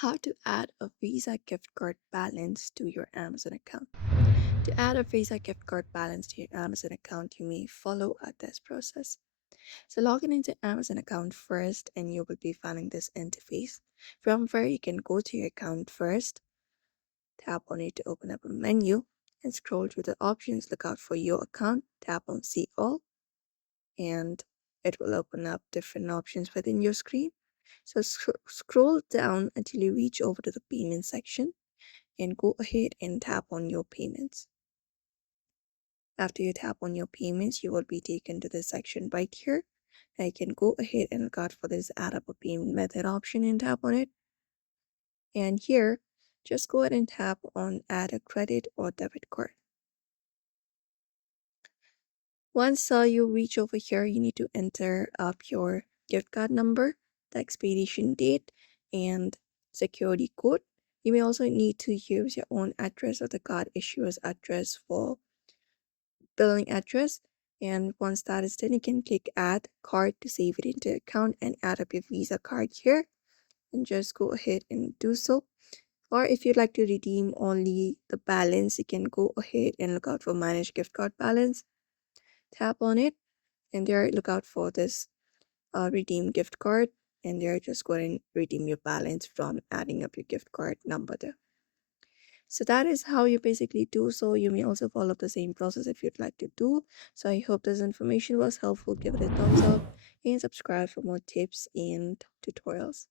How to add a Visa gift card balance to your Amazon account. To add a Visa gift card balance to your Amazon account, you may follow this process. So log in into Amazon account first and you will be finding this interface. From where you can go to your account first, tap on it to open up a menu and scroll through the options. Look out for your account, tap on see all, and it will open up different options within your screen. So scroll down until you reach over to the payment section and go ahead and tap on your payments. After you tap on your payments, you will be taken to this section right here. Now you can go ahead and look out for this add up a payment method option and tap on it. And here, just go ahead and tap on add a credit or debit card. Once you reach over here, you need to enter up your gift card number, the expiration date, and security code. You may also need to use your own address or the card issuer's address for billing address. And once that is done, you can click add card to save it into account and add up your Visa card here and just go ahead and do so. Or if you'd like to redeem only the balance, you can go ahead and look out for manage gift card balance. Tap on it and there look out for this redeem gift card, and there just go ahead and redeem your balance from adding up your gift card number there. So that is how you basically do so. You may also follow the same process if you'd like to do. So I hope this information was helpful. Give it a thumbs up and subscribe for more tips and tutorials.